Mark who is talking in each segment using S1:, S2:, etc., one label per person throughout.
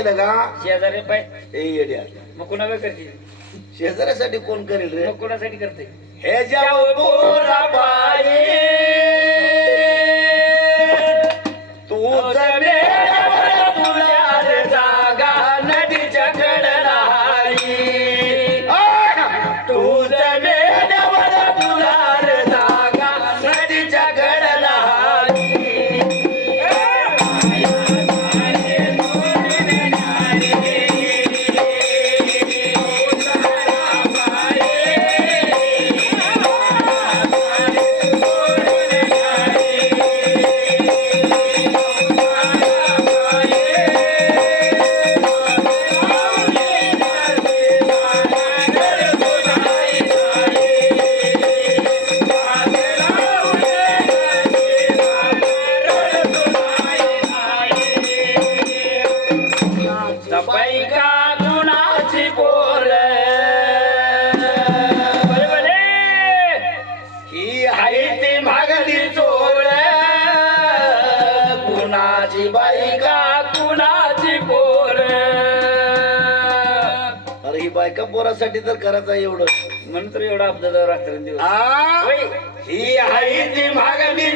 S1: केलं का?
S2: शेजारी पाय.
S1: हे येड्या.
S2: मग कुणाला करते
S1: शेजाऱ्यासाठी कोण करेल रे?
S2: मग कुणासाठी करते?
S1: हे जाऊ पोरा बाई
S2: बाई का कुणाची पोर बरे
S1: ही आहे ती मागणी चोर कुणाची बाई का
S2: का कुणाची पोर।
S1: अरे ही बायका पोरासाठी तर करायचं एवढं.
S2: म्हणून तर एवढा अपघात रात्रंदिवस.
S1: आ? ही आहे ती मागणी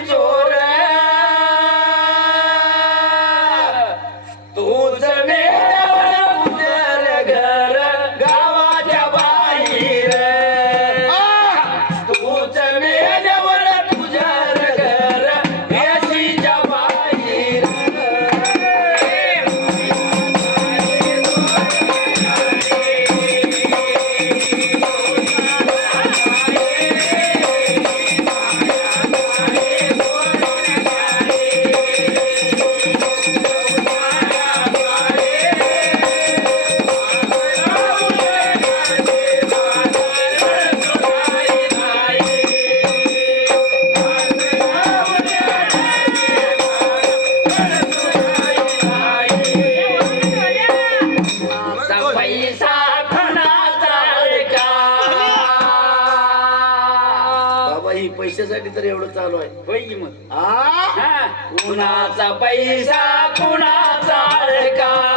S1: ही पैशासाठी तर एवढं चालू आहे.
S2: होय की मग?
S1: आ? कुणाचा पैसा कुणाचा का